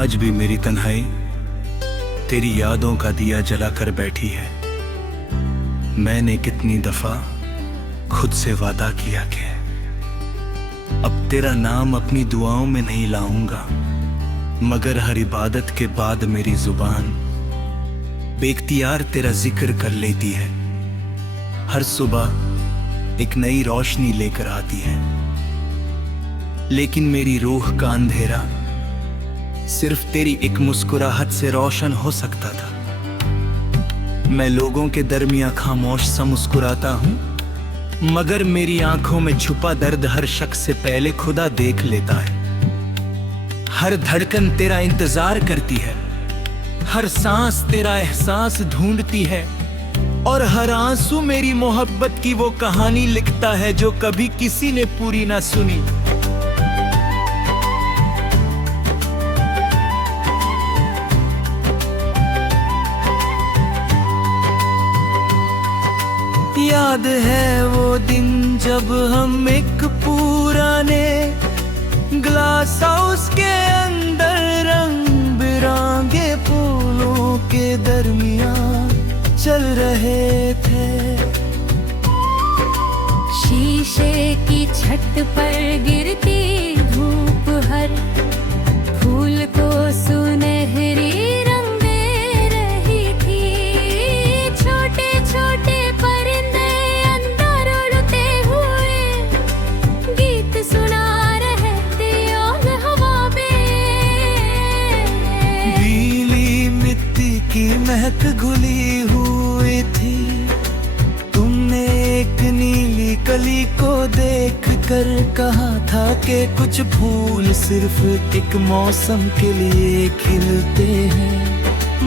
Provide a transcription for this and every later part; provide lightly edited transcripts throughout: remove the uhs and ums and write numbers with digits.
आज भी मेरी तन्हाई तेरी यादों का दिया जलाकर बैठी है। मैंने कितनी दफा खुद से वादा किया कि अब तेरा नाम अपनी दुआओं में नहीं लाऊंगा, मगर हर इबादत के बाद मेरी जुबान बेख्तियार तेरा जिक्र कर लेती है। हर सुबह एक नई रोशनी लेकर आती है, लेकिन मेरी रूह का अंधेरा सिर्फ तेरी एक मुस्कुराहट से रोशन हो सकता था। मैं लोगों के दरमियां खामोश सा मुस्कुराता हूं, मगर मेरी आंखों में छुपा दर्द हर शख्स से पहले खुदा देख लेता है। हर धड़कन तेरा इंतजार करती है, हर सांस तेरा एहसास ढूंढती है, और हर आंसू मेरी मोहब्बत की वो कहानी लिखता है जो कभी किसी ने पूरी ना सुनी। याद है वो दिन जब हम एक पुराने ग्लास हाउस के अंदर रंग बिरंगे फूलों के दरमियान चल रहे थे। शीशे की छत पर गिरती धूप हर फूल को सुनहरी रंग दे रही थी। छोटे छोटे परिंदे अंदर उड़ते हुए गीत सुना रहे थे और हवा में गीली मिट्टी की महक घुली हुई थी। तुमने एक नीली कली को देख कर कहा था कि कुछ फूल सिर्फ एक मौसम के लिए खिलते हैं,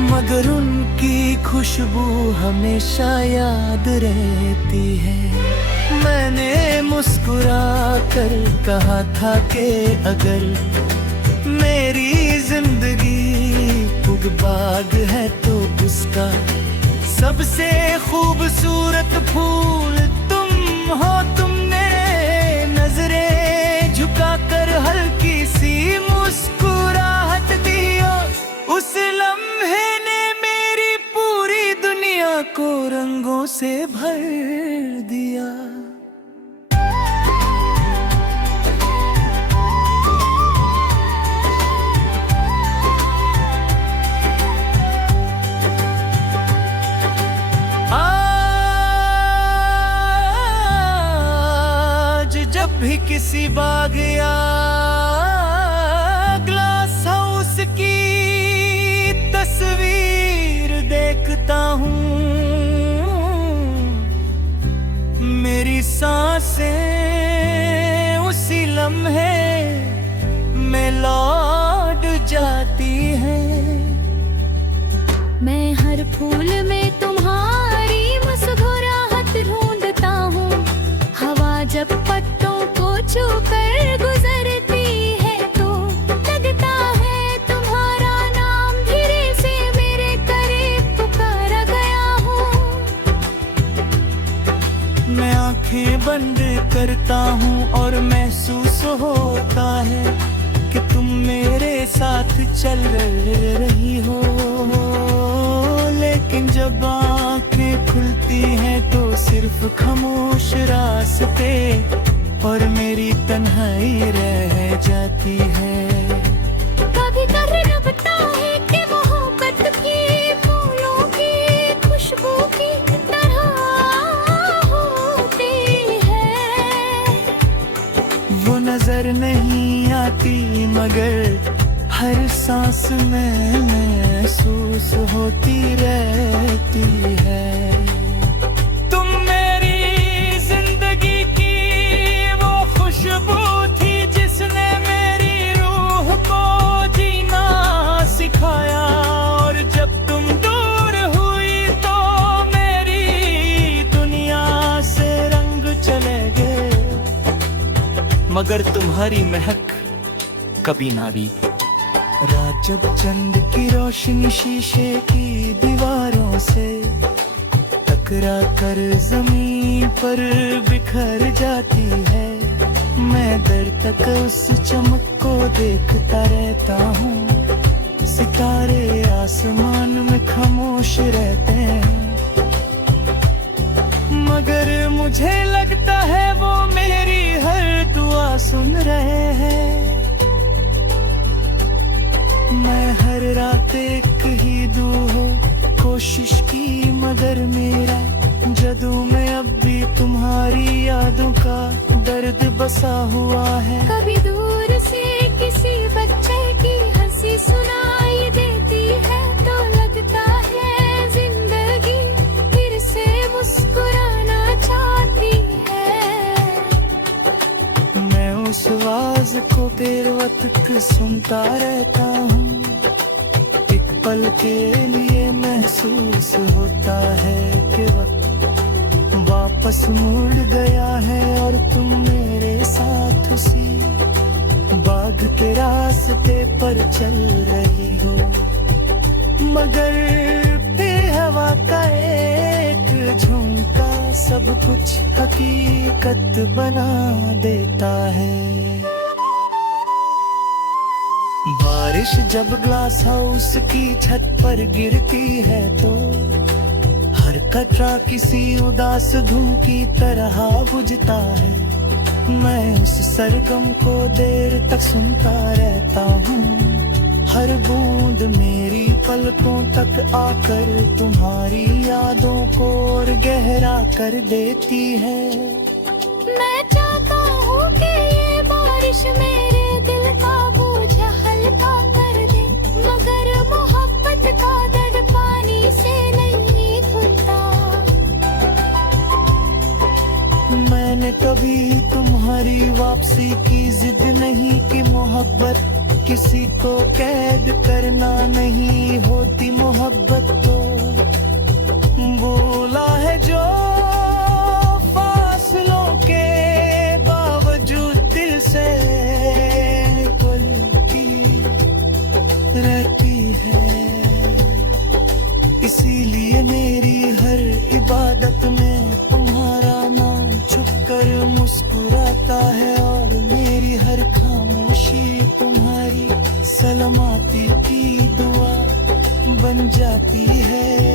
मगर उनकी खुशबू हमेशा याद रहती है। मैंने मुस्कुरा कर कहा था कि अगर मेरी जिंदगी फूल बाग है तो उसका सबसे खूबसूरत फूल तुम हो। तुमने नजरें झुकाकर हल्की सी मुस्कुराहट दी, उस लम्हे ने मेरी पूरी दुनिया को रंगों से भर दिया। जब भी किसी बाग या ग्लास हाउस की तस्वीर देखता हूँ, मेरी सांसें उसी लम्हे में लौट जाती हैं। मैं हर फूल में तुम्हारी मुस्कुराहट ढूंढता हूँ। हवा जब पत्तों को छूकर गुजरती है तो लगता है तुम्हारा नाम धीरे से मेरे करीब पुकारा गया हूँ। मैं आंखें बंद करता हूँ और महसूस होता है कि तुम मेरे साथ चल रही हो, लेकिन जब आंखें खुलती हैं तो सिर्फ खामोश रास्ते और मेरी तन्हाई रह जाती है। कभी करना पता है कि मोहब्बत की फूलों की खुशबू की तरह होती है। वो नजर नहीं आती मगर हर सांस में महसूस होती रहती है। तुम मेरी जिंदगी की वो खुशबू थी जिसने मेरी रूह को जीना सिखाया, और जब तुम दूर हुई तो मेरी दुनिया से रंग चले गए, मगर तुम्हारी महक कभी ना भी। रात जब चंद की रोशनी शीशे की दीवारों से टकरा कर जमीन पर बिखर जाती है, मैं दर तक उस चमक को देखता रहता हूँ। सितारे आसमान में खामोश रहते हैं, मगर मुझे लगता है वो मेरी हर दुआ सुन रहे हैं। मैं हर रात एक ही दुआ कोशिश की, मगर मेरा जदू में अब भी तुम्हारी यादों का दर्द बसा हुआ है। कभी दूर से किसी बच्चे की हंसी सुनाई देती है तो लगता है जिंदगी फिर से मुस्कुराना चाहती है। मैं उस आवाज को देर तक सुनता रहता हूँ, एक पल के लिए महसूस होता है कि वक्त वापस मुड़ गया है और तुम मेरे साथ उसी बाग के रास्ते पर चल रही हो। मगर फिर हवा का एक झोंका सब कुछ हकीकत बना देता है। बारिश जब ग्लास हाउस की छत पर गिरती है तो हर कतरा किसी उदास धुन की तरह बुझता है। मैं उस सरगम को देर तक सुनता रहता हूँ, हर बूंद मेरी पलकों तक आकर तुम्हारी यादों को और गहरा कर देती है। मैं चाहता हूँ कि ये बारिश मेरे दिल का बोझ हल्का कर दे, मगर मोहब्बत का दर्द पानी से नहीं धुलता। मैंने कभी तुम्हारी वापसी की जिद नहीं की, मोहब्बत किसी को कैद करना नहीं होती। मोहब्बत तो बोला है जो फासलों के बावजूद दिल से निकलती रहती है। इसीलिए मेरी हर इबादत में तुम्हारा नाम छुपकर मुस्कुराता है और मेरी हर खामोशी तुम्हारी सलामती की दुआ बन जाती है।